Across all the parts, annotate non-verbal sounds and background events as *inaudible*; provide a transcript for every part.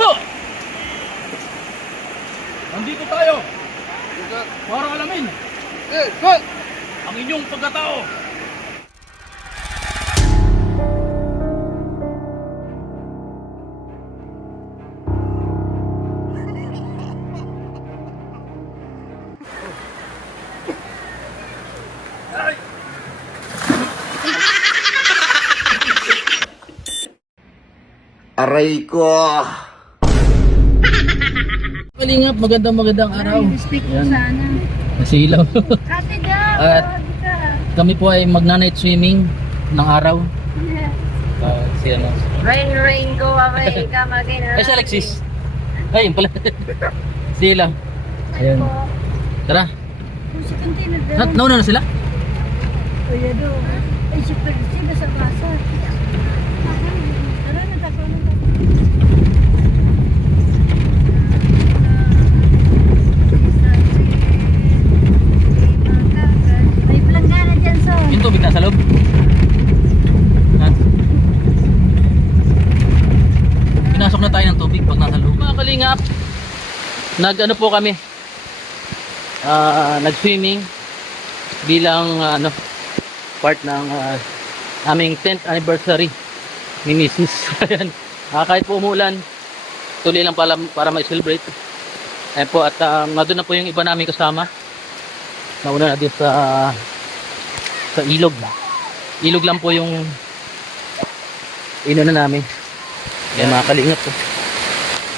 Ho! Nandito tayo para alamin ang inyong pagkatao. Ay! Aray ko. Kalingap, magandang magandang araw. Sana. Nasilaw. Ate *laughs* At-. Kami po ay magna-night swimming ng araw. Uh, si ano? Rain, rain, go away, *laughs* come again. Ay, si Alexis. Ay, yun pala. *laughs* Sila. Ayan. Tara. Daw. nauna na sila? Kuya do. Ay, si Percy, nasa basa. Tara, natagaw na tayo. May planggana dyan, so. Yung tubig nasa loob. Ha? Pinasok na tayo ng tubig pag nasa loob. Mga kalingap, nag ano po kami, ah, nag-swimming bilang ah, ano, part ng ah, aming 10th anniversary ni Mrs. *laughs* Ayan. Ah, kahit po umulan, tuloy lang para, para ma-celebrate. Ayan po, at uh, nandun na po yung iba namin kasama. Nauna na din sa sa ilog. Ilog lang po yung ino na namin. Yan mga kalingap po.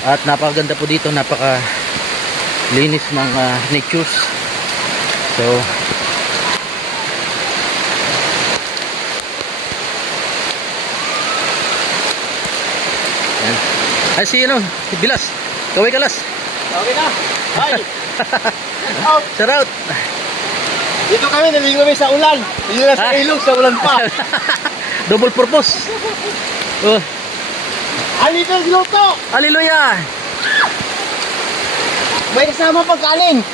At napakaganda po dito, napaka linis mga natures. So, yan. Ay, si ano, si Bilas. Kaway kalas. Okay na. Hi. *laughs* Shout out. Dito kami, naligo kami sa ulan. Dito na sa Ah. ilog, sa ulan pa. *laughs* Double purpose. Oh, Alito hallelujah. May kasama pagkanin.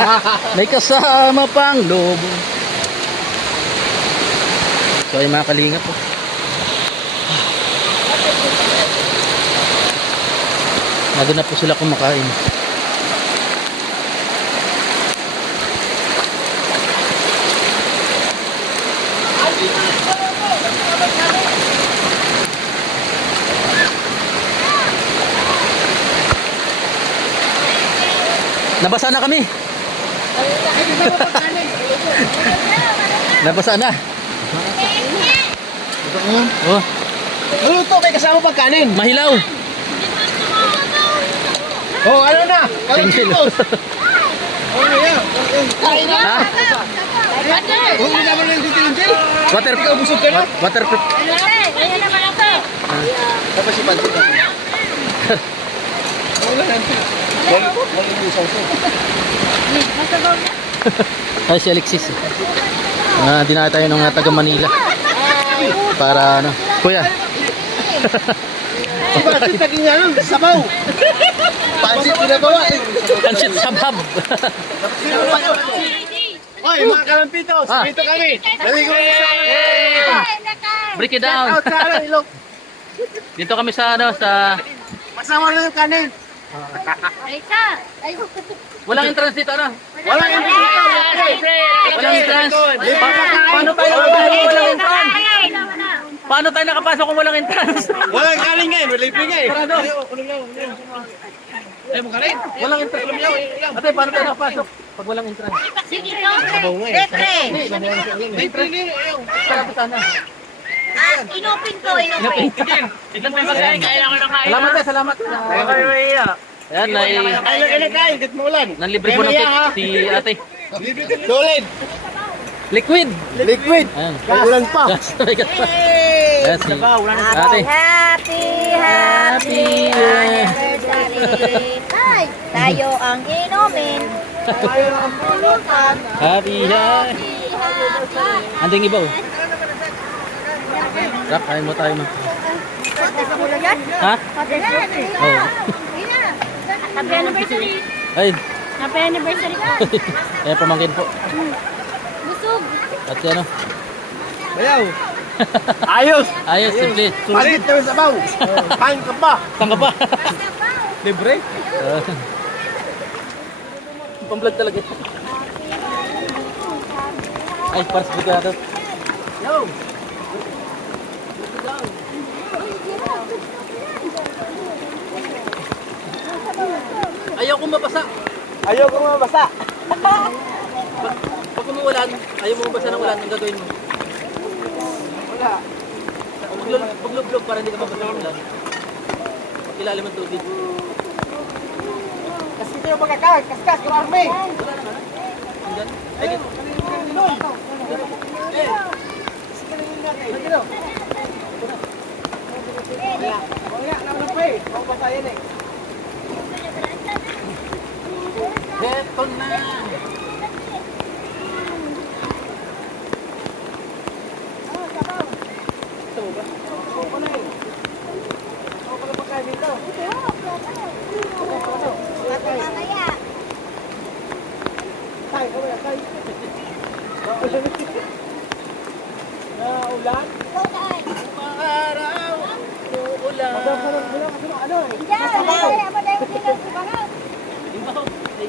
*laughs* May kasama pang lobo. So ay mga kalingap po. Nandun na po sila kumakain. Nabasa na kami. Nabasa na. Oh, Luto, may kasama pagkanin. mahilaw. Oh, ano na? Tingil. Oh, yeah. Kain na. Ha? Oh, hindi naman lang dito yung gel. Water Ikaw, busog ka na? wa- Waterproof. Ayan naman ako. Tapos si Pansit. Wala na. *laughs* *laughs* Ay, si Alexis. Ah, dinala tayo ng uh, taga Manila. Para ano. Kuya. Si Pansit naging ano, sabaw. Pansit ginagawa eh. Pansit sabhab. Oy, mga kalampitos, Ah. dito kami. Naligo kami sa Break it down. Ano. Dito kami sa ano sa Masama na yung kanin. Ay, walang entrance dito ano. Walang yung Walang entrance. Pa- paano tayo nakapasok kung walang entrance? Paano tayo nakapasok kung walang entrance? Walang kanin nga eh, may libre nga eh. Sarado. Ay, mo kanin? Walang entrance. Ate, paano tayo nakapasok pag walang entrance? sige, Siyempre. Libre nga eh. ayaw. Sarado sana. Ah, inopin ko, inopin. Tignan mo yung magaling. Salamat tayo, salamat. Ayan, nai, Ay, lagay na kain, kahit maulan. nanlibre po ng cake si ate. Solid. Liquid. Liquid. Ayan. May ulan pa. Gas, may gas pa. Ayan, si ate. Happy, happy anniversary. Ay, tayo ang inumin. Tayo ang pulutan. Happy ha. Happy, happy. Anding iba oh. Rap, kain mo tayo mo. Ha? Oo. Happy anniversary. Ay, Happy anniversary ka. *laughs* ayan pamangkin po. Busog. At ano, Bayaw. *laughs* Ayos! Ayos, simple. Palit na yung sabaw! *laughs* Kain ka pa! Saan ka ba? Libre? Pamblog talaga. Ay, para sa bigado. Yo! Ayaw kong mabasa. Ayaw ko mabasa! Pag umuulan, ayaw mo mabasa ng ulan, ang gagawin mo. Wala. Paglublog para hindi ka mabasa ng ulan. Ilalim ang tubig. Kasi kayo magkakain, kaskas, karami! Wala na ka na? Andyan? Ay, dito. Wala, naman pa eh. Mabasa yan eh. Heto na. Ako na eh. Ako pala pagkain dito. Mamaya. Kain, kawin, kain. Na ulan? Araw, uulan. Madam ka ng ulan kasi ng ano eh. Diyan, mamaya mo na yung silang bangos. Ibaw. Ay,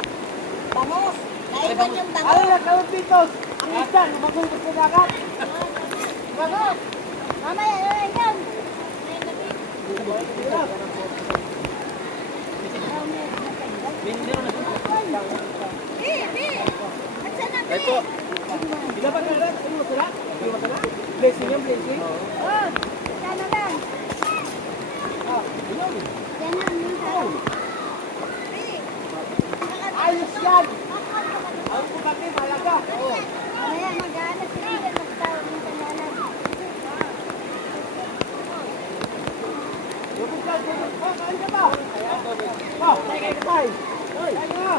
Bangos. Naiwan yung Ano bangos. na, kawin dito? Ang isdan, magugot sa dagat. Bangos. Mamaya na lang yan. Eh, eh. Saan na ay po. Ilaban ka na, ano mo sila? Ano mo sila? Blessing yan, blessing. Oh, saan na lang? Ah, yun. Yan yung sarap. Ayos yan! Ang pagkakin, malaga. Oo. Mamaya mag-aanap sila yan, magtawag ng kanalan. Yung pagkakin, oh, kain ka ba? Oh, kain kain ka tayo. Kain ka na.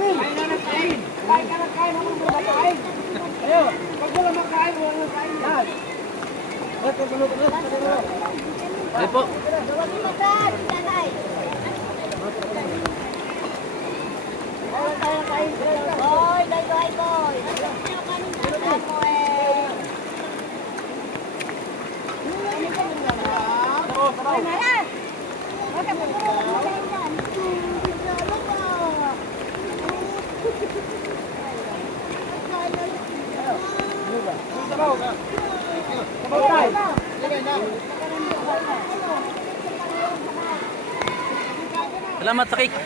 Kain ka na kain. Kain ka na kain, ano mo na kain? Ayun, pag wala makain, wala nang kain yan. Ka ulit? Ba't ka sunod? Ay po. Huwag mo mag-aanap, nanay. Boy, boy, boy, boy. Yan mo eh. Ay, nara. Huwag ka mo kayo dyan. Lalo ka. Sabaw ka. Sabaw tayo. Salamat sa cake.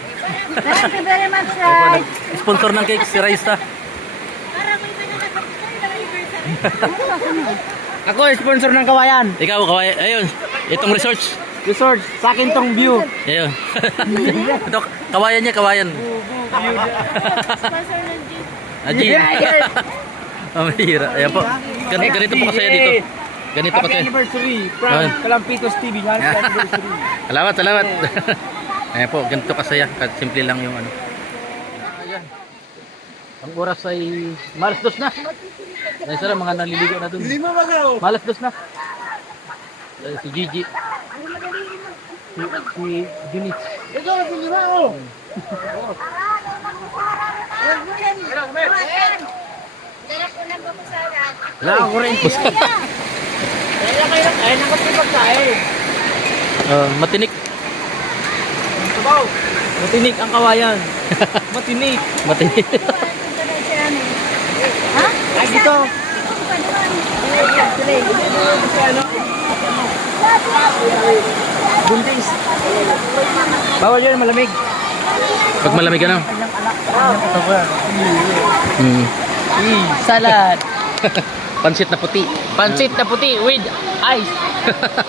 Thank you very much, *laughs* Rai. nag-sponsor ng cake si Raista. *laughs* Ako, sponsor ng kawayan. Ikaw, kaway. Ayun. Itong research. Resort, sa akin tong view. Ayun. *laughs* Ito, kawayan niya, kawayan. Aji. Ang mahira. Ayan po. Gan- ganito po kasaya dito. Ganito Happy kasi. anniversary from Ayun. Kalampitos TV. Happy anniversary. *laughs* Salamat, salamat. *laughs* Ayan po, ganito kasaya. Kahit simple lang yung ano. Ayan. Ang oras ay malas dos na. Dahil sila mga naliligo na dun. Lima ka? Malas dos na. Dahil si Gigi. Si, si Junit. Ikaw, si lima oh. *laughs* Darap ko ng papasaran. Wala ako rin. Kaya kayo na kain. Ako po pagkain. Uh, matinik. Sabaw. Matinik ang kawayan. *laughs* Matinik. Matinik. Ha? Ay, dito. Buntis. Bawal yun, malamig. Pag malamig ka na. Mm. Salad. *laughs* Pansit na puti. Pansit na puti with ice.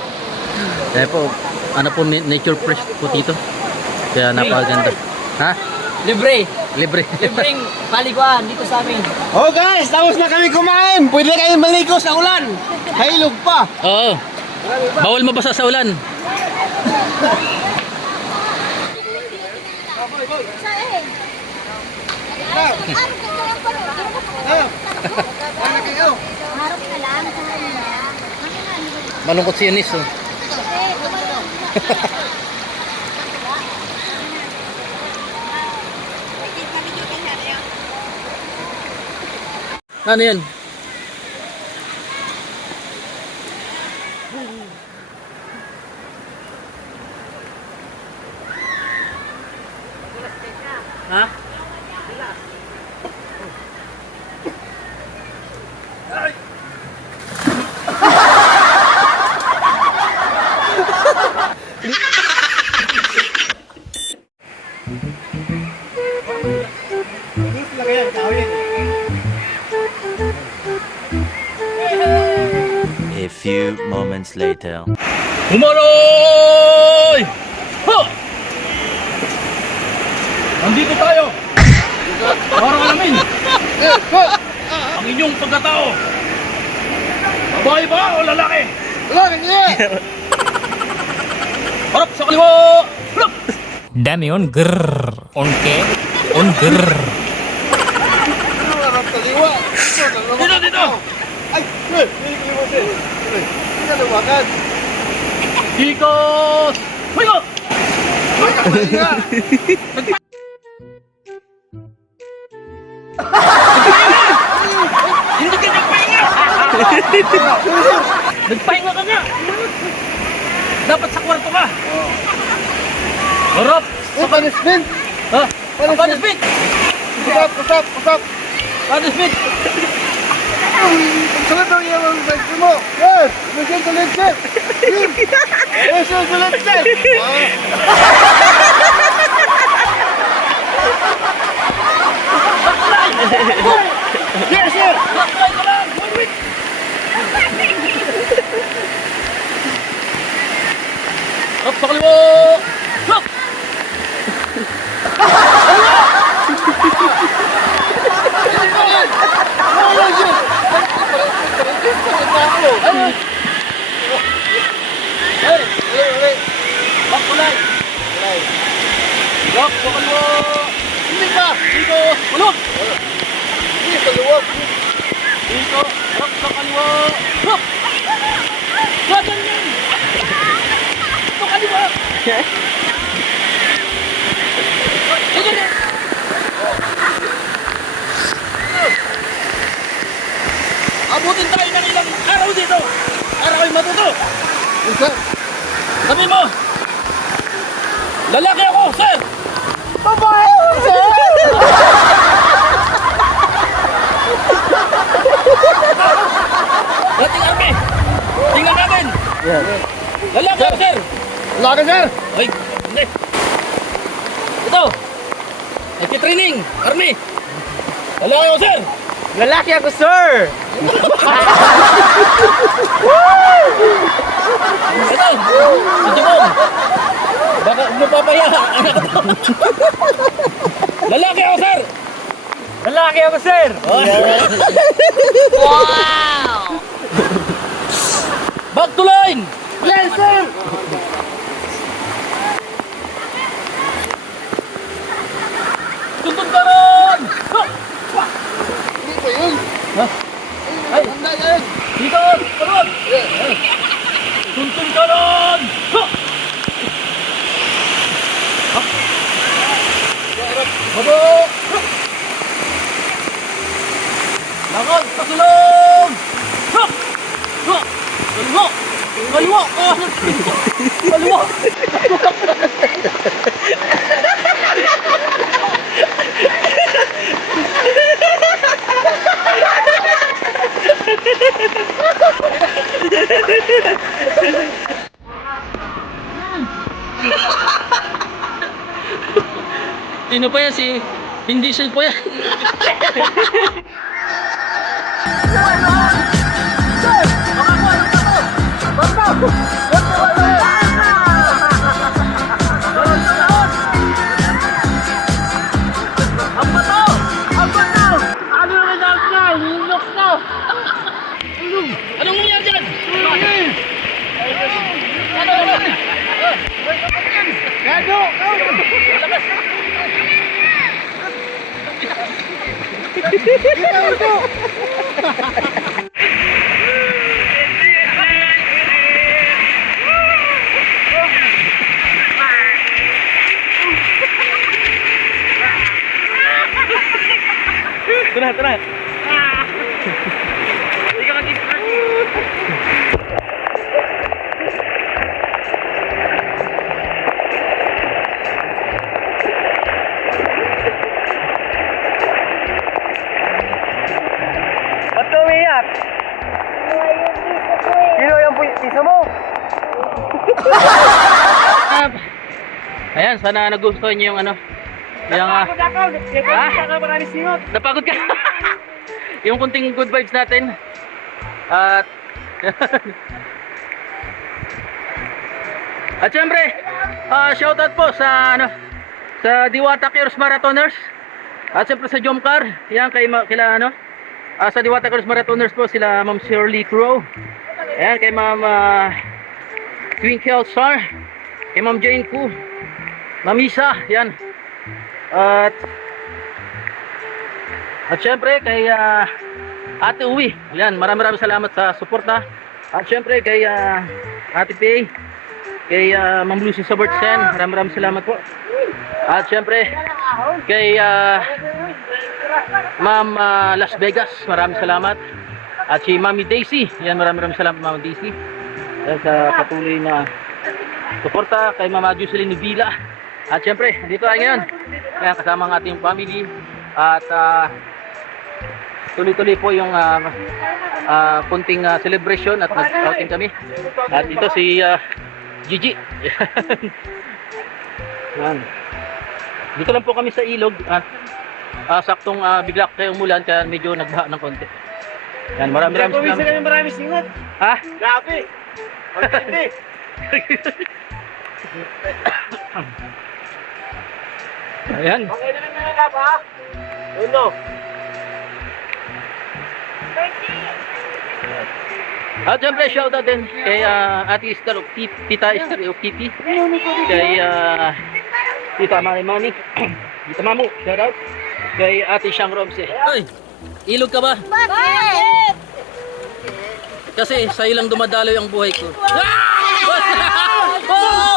*laughs* Kaya po, ano po nature fresh po dito. Kaya napakaganda. Ha? Libre. Libre. *laughs* Libreng paliguan dito sa amin. Oh guys, tapos na kami kumain. Pwede kayo maligo sa ulan. Hailog pa. Oo. Bawal mabasa sa ulan. Ano kayo? Harap ka lang sa kanila. Malungkot si Eunice. Oh. *laughs* Ano yan? Gusto lang yan. A few moments later. Humaloy! Ha! Nandito tayo! Para alamin ang inyong pagkatao. Babae ba o lalaki? Wala, hindi! Harap sa kaliwa! Harap! Dami on grrr. On ke? On grrr. Ano nga ang kaliwa? Ito, nalaman Dito, dito! Ay! Hindi kalimutin! Eh! Hindi ka lumakan! Ikot! Huyo! Ay, kapatid nga! Hindi ka nagpahinga! Nagpahinga ka nga! Dapat sa kwarto ka! Harap! Eh, punishment! Ha? Ang punishment! Usap, usap, usap! Punishment! Daw yung mga bike mo! Yes! Listen to listen! Listen to listen! Yes, sir! Lakbay ka lang! One week! Harap sa kaliwa! Harap! Ayun! Ay! Lock sa kaliwa! Hindi pa! Dito! Ulog! Hindi, kaluwag! Dito! Lock sa kaliwa! Lock! Gagan yan! Sa kaliwa! Dito yan! Abutin tayo ng ilang araw dito! Para kayo matuto! Sir! Sabi mo! Lalaki ako, sir! Babae mo, sir! Dating army! Tingnan natin! Lalaki ako, sir! Wala ka, sir! Ay, hindi. Ito. Nagtitraining. Army. Lalaki ako, sir. Lalaki ako, sir! Ito. Ito mo. Baka mapapaya. Anak. Lalaki ako, sir. Lalaki ako, sir! Back to line. Yes, sir! Tuntun ka ron. Ha! Hindi pa yun! Ha? Dito. Karon. Tuntun ka ron. Ha! Ha! Mabok. Ha! Lakad, pasulong! Ha! Kaliwa! Kaliwa! Ah! Kaliwa! Sino pa yan? Si Vin Diesel po yan. *laughs* Tara, tara. Ah, Ayan, sana nagustuhan niyo yung ano. Yung ah, Ako, ako. Kaya ka marami singot. napagod ka. *laughs* yung kunting good vibes natin. At *laughs* At syempre, ah shoutout po sa ano sa Diwata Cares Marathoners. At syempre sa Jomcar, yan kay kila ano ah, sa Diwata Cares Marathoners po sila Ma'am Shirley Crow. Ayan kay Ma'am ah, Twinkle Star, kay Ma'am Jane Fu, Ma'am Isa, yan. At at syempre kay ah, Ate Uwi, yan, maraming maraming salamat sa suporta. At syempre kay ah, Ate Pay, kay ah, Ma'am Lucy Sabertsen, maraming maraming salamat po. At syempre kay ah, Ma'am ah, Las Vegas, maraming salamat. At si Mami Daisy, yan maraming maraming salamat Ma'am Daisy. Yan sa patuloy na suporta kay Mama Jocelyn Villa. At syempre, dito tayo ngayon. Kaya kasama ang ating family at ah, tuloy-tuloy po yung ah, ah, kunting ah, celebration at nag-outing kami. At ito si ah, Gigi. *laughs* Yan. Dito lang po kami sa ilog at ah, saktong ah, bigla kayo umulan kaya medyo nagbaha ng konti. Yan, marami Kaya marami kuminsan kami marami singot. Ha? Grabe. Magkindi. *laughs* *laughs* Ayan. Okay na lang na ha? Uno. At syempre shoutout din kay ah, Ate Esther of Tita, Esther of Kitty. Kay ah, Tita Mami Mami. *clears throat* Tita Mamu, shoutout. Kay Ate Shang Robse. Ay, ilog ka ba? Bakit? Kasi sa'yo lang dumadaloy ang buhay ko. *laughs* Oh!